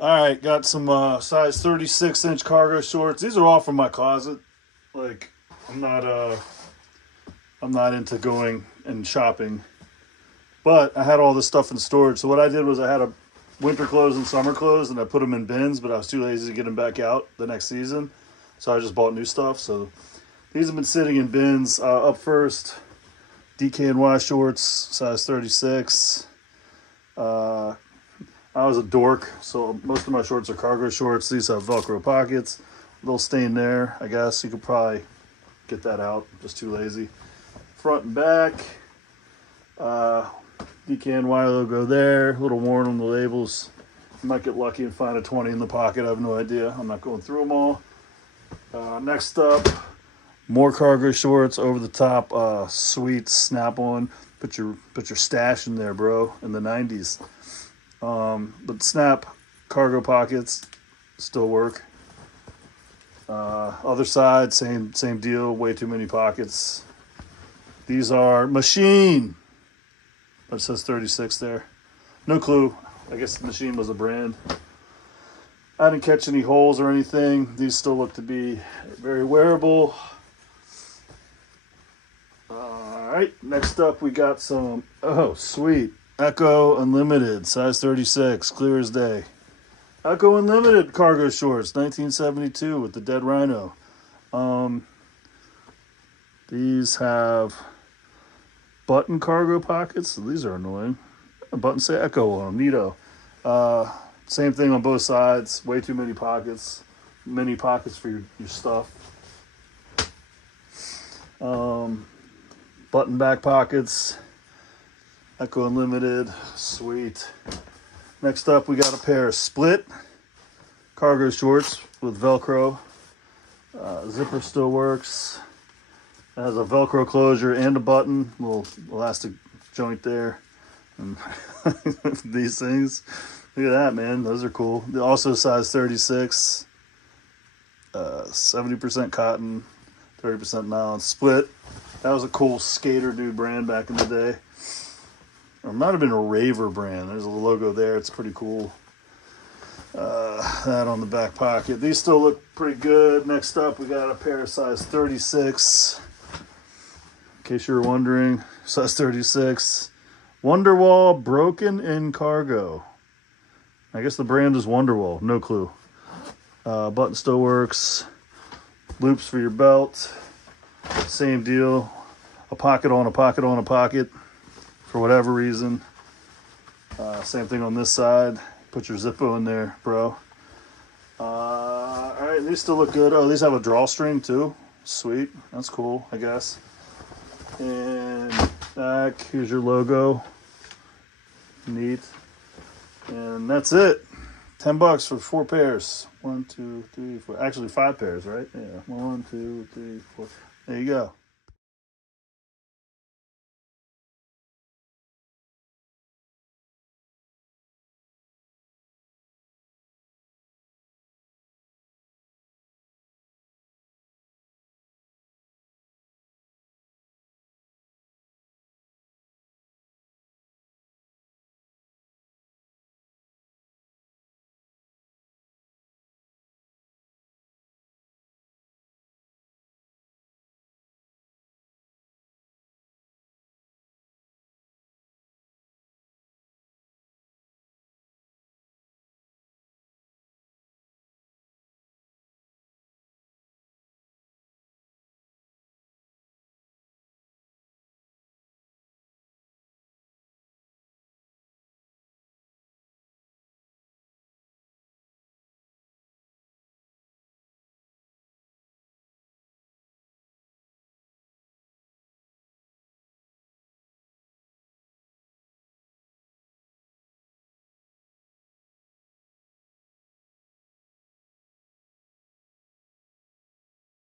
All right, got some size 36-inch cargo shorts. These are all from my closet. Like, I'm not into going and shopping, but I had all this stuff in storage. So what I did was I had a winter clothes and summer clothes, and I put them in bins, but I was too lazy to get them back out the next season. So I just bought new stuff. So these have been sitting in bins. Up first, DKNY shorts, size 36. I was a dork, so most of my shorts are cargo shorts. These have Velcro pockets. A little stain there, I guess. You could probably get that out. Just too lazy. Front and back. DKNY logo there. A little worn on the labels. You might get lucky and find a 20 in the pocket. I have no idea. I'm not going through them all. Next up, more cargo shorts over the top. Sweet snap-on. Put your stash in there, bro. In the 90s. But snap cargo pockets still work. Other side, same deal. Way too many pockets. These are Machine. It says 36 there. No clue. I guess the Machine was a brand. I didn't catch any holes or anything. These still look to be very wearable. All right. Next up, we got some. Oh, sweet. Echo Unlimited, size 36, clear as day. Echo Unlimited cargo shorts, 1972 with the dead rhino. These have button cargo pockets. So these are annoying. Buttons say Echo on them, neato. Same thing on both sides. Way too many pockets. Many pockets for your stuff. Button back pockets. Echo Unlimited, sweet. Next up, we got a pair of split cargo shorts with Velcro. Zipper still works. It has a Velcro closure and a button, little elastic joint there. And these things, look at that, man. Those are cool. They're also size 36, 70% cotton, 30% nylon. Split. That was a cool skater dude brand back in the day. Or it might have been a Raver brand. There's a logo there. It's pretty cool. That on the back pocket. These still look pretty good. Next up, we got a pair of size 36. In case you were wondering, size 36. Wonderwall Broken in Cargo. I guess the brand is Wonderwall. No clue. Button still works. Loops for your belt. Same deal. A pocket on a pocket on a pocket. For whatever reason. Same thing on this side. Put your Zippo in there, bro. All right, these still look good. Oh, these have a drawstring too. Sweet. That's cool, I guess. And back, here's your logo. Neat. And that's it. $10 for 4 pairs. 1, 2, 3, 4. Actually, 5 pairs, right? Yeah. 1, 2, 3, 4. There you go.